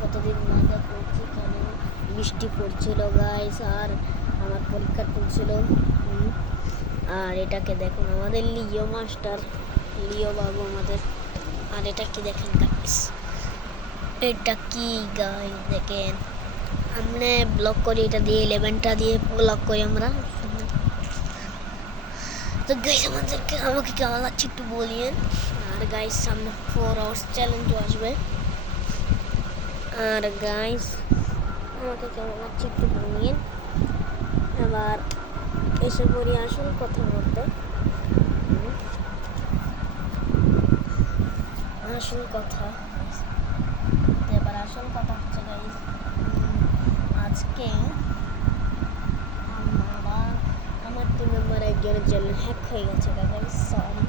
কতদিন মজা করছি, কেন বৃষ্টি পড়ছিল গাইস, আর আমার পরীক্ষা চলছিল। আর এটাকে দেখুন, আমাদের লিও মাস্টার, লিও বাবু আমাদের। আর এটা কি দেখেন গাইস, এটা কি গাইস দেখেন, আমরা ব্লক করি এটা দিয়ে, 11টা দিয়ে ব্লক করি আমরা। তো গাইস আমাকে কেমন লাগছে একটু বলিয়েন। আর গাইস সামনে 4 আওয়ার্স চ্যালেঞ্জ আসবে। আর গাইস আমাকে কেমন লাগছে একটু বলিয়েন। এবার এসে পড়ি আসল কথা বলতে। আসল কথা এবার আসল কথা হচ্ছে গাইস, আজকে আমার 2 নম্বর একজনের জন্য হ্যাক হয়ে গেছে গাইস, সরি।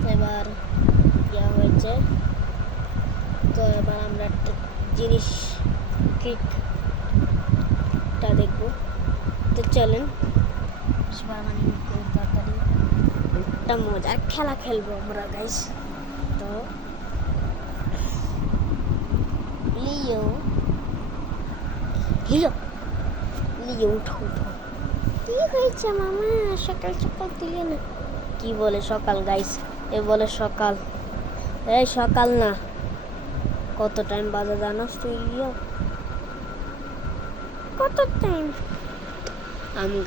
তো এবার ইয়া হয়েছে, তো এবার আমরা একটা জিনিস ট্রিকটা দেখবো। তো চলেন তাড়াতাড়ি একটা মজার খেলা খেলবো আমরা গাইস। তো লিও লিও লিও উঠো উঠো, কি হয়েছে মামা, সকাল সকাল তুলে না? কি বলে সকাল গাইস, এ বলে সকাল, এই সকাল না, কত টাইম বাজে জানোস তুই লিও? কত টাইম?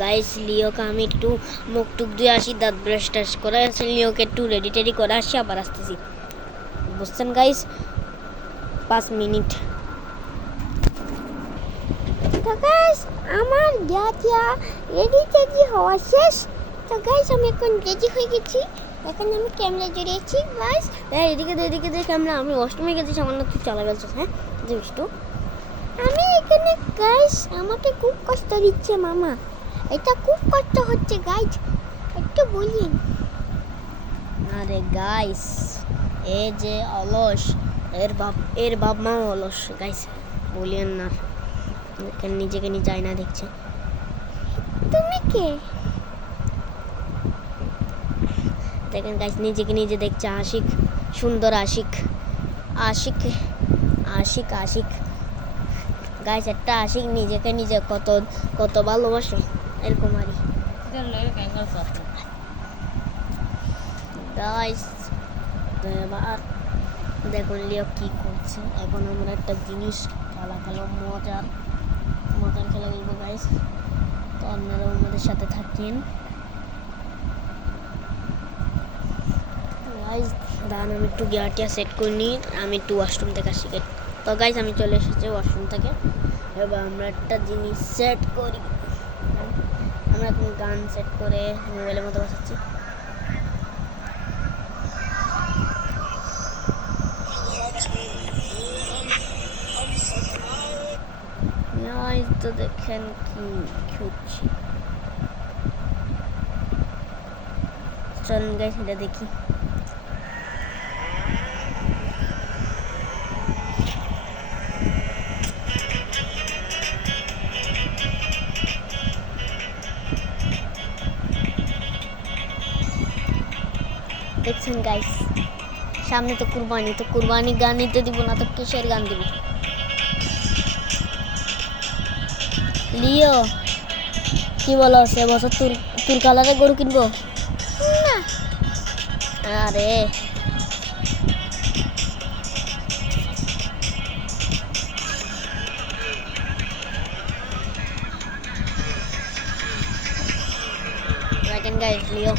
গাইস লিওকে আমি একটু মুখ টুক ধুয়ে আসি, দাঁত ব্রাশ টাশ করে আসি, লিওকে একটু রেডি টেডি করে আসি, আবার আসতেছি, বুঝছেন গাইস? 5 মিনিট। তো গাইস আমার রেডি টেডি হওয়া শেষ। তো গাইস আমি এখন রেডি হয়ে গেছি, এখন আমি ক্যামেরা জড়িয়েছি গাইস। এদিকে দে ক্যামেরা, আমি অষ্টমে গেছি, সামান্য তুই চালা গেছিস। হ্যাঁ জিনিস তো আমি এখানে গাইস, আমাকে খুব কষ্ট দিচ্ছে মামা, এটা খুব কষ্ট হচ্ছে গাইস, একটু বলিন। আরে গাইস এ যে অলস, এর বাপ মা অলস গাইস, বলিয়েন না, নিজেকে নিজে আয়না দেখছে। তুমি কে? দেখেন গাইস নিজেকে নিজে দেখছে, আশিক, সুন্দর আশিক, আশিক আশিক আশিক গাইস, একটা আশিক নিজেকে নিজে কত কত ভালোবাসে, এরকম আরই গাইস। তো এবার দেখুন লিও কি করছে, এখন আমরা একটা জিনিস খেলা খেলো, মজার খেলা খেলবো গাইস। তো আপনারাও আমাদের সাথে থাকেন গাইস। দাঁড়ান আমি একটু গিয়ারটা সেট করে নিই, আমি একটু ওয়াশরুম থেকে আসি। তো গাইস আমি চলে এসেছি ওয়াশরুম থেকে, এবার আমরা একটা জিনিস সেট করি, আমরা এখন গান সেট করে মোবাইলের মতো বসাচ্ছি। তো দেখেন কি খুঁজছি, চলুন গাইস এটা দেখি। দেখছেন গাইস, সামনে তো কুরবানি গান নিতে দিব না তো কিসের গান দিব? লিও কি বলো, সে বছর তুর কালারে গরু কিনবো না? আরে দেখেন গাইস লিও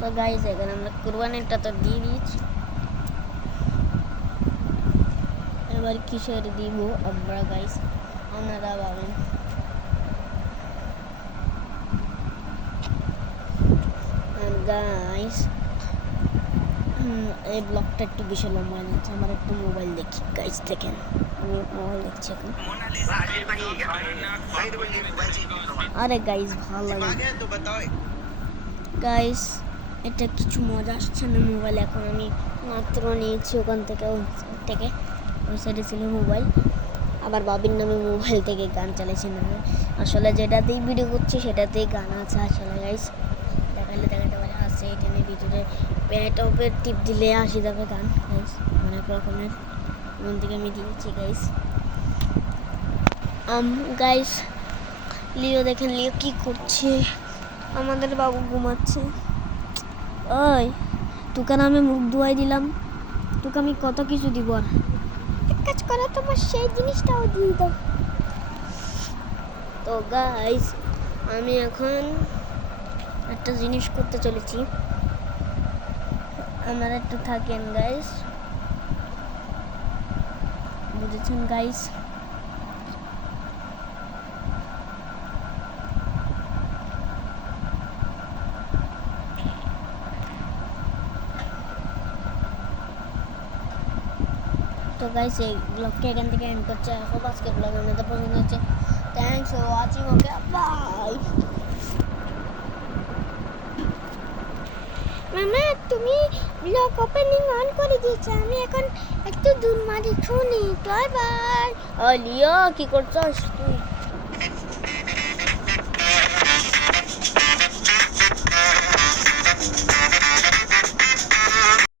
তো গাইস এখানে আমরা কুরবানিটা তো দিয়ে দিয়েছি, এবার কিসের দিব আমরা গাইস, আপনারা ভাবেন। গাইস এই ব্লগটা একটু বেশি লম্বা হয়ে যাচ্ছে, আমার একটু মোবাইল দেখি গাইস। দেখেন আমি মোবাইল দেখছি এখন। আরে গাইস ভালো লাগে গাইস, এটা কিছু মজা আসছে না মোবাইল, এখন আমি মাত্র নিয়েছি ওখান থেকে, ওই সাইডে ছিল মোবাইল। আবার বাবির নামে মোবাইল থেকে গান চালিয়েছি না, আসলে যেটাতেই ভিডিও করছি সেটাতেই গান আছে আসলে গাইস। দেখাতে পারে আছে এখানে ভিতরে টপের টিপ দিলে আসি যাবে গান গাইস, অনেক রকমের মন থেকে আমি দিয়েছি গাইস। গাইস লিও দেখেন, লিও কি করছে, আমাদের বাবু ঘুমাচ্ছে। ওই তোকে না আমি মুখ ধোয়াই দিলাম, তোকে আমি কত কিছু দিব, আর এক কাজ করো তোমার সেই জিনিসটাও দিয়ে দাও। তো গাইস আমি এখন একটা জিনিস করতে চলেছি, আপনারা একটু থাকেন গাইস, বুঝেছেন গাইস। তো গাইস এই ব্লগটা এখান থেকে এন্ড করছে। খুব আজকে ব্লগ আমাদের পছন্দ হচ্ছে। Thanks for watching, okay bye. মামা তুমি ব্লগ ওপেনিং অন করে দিয়েছো, আমি এখন একটু দূর মারি শুনি। Bye bye. ও লিও কি করছস তুই?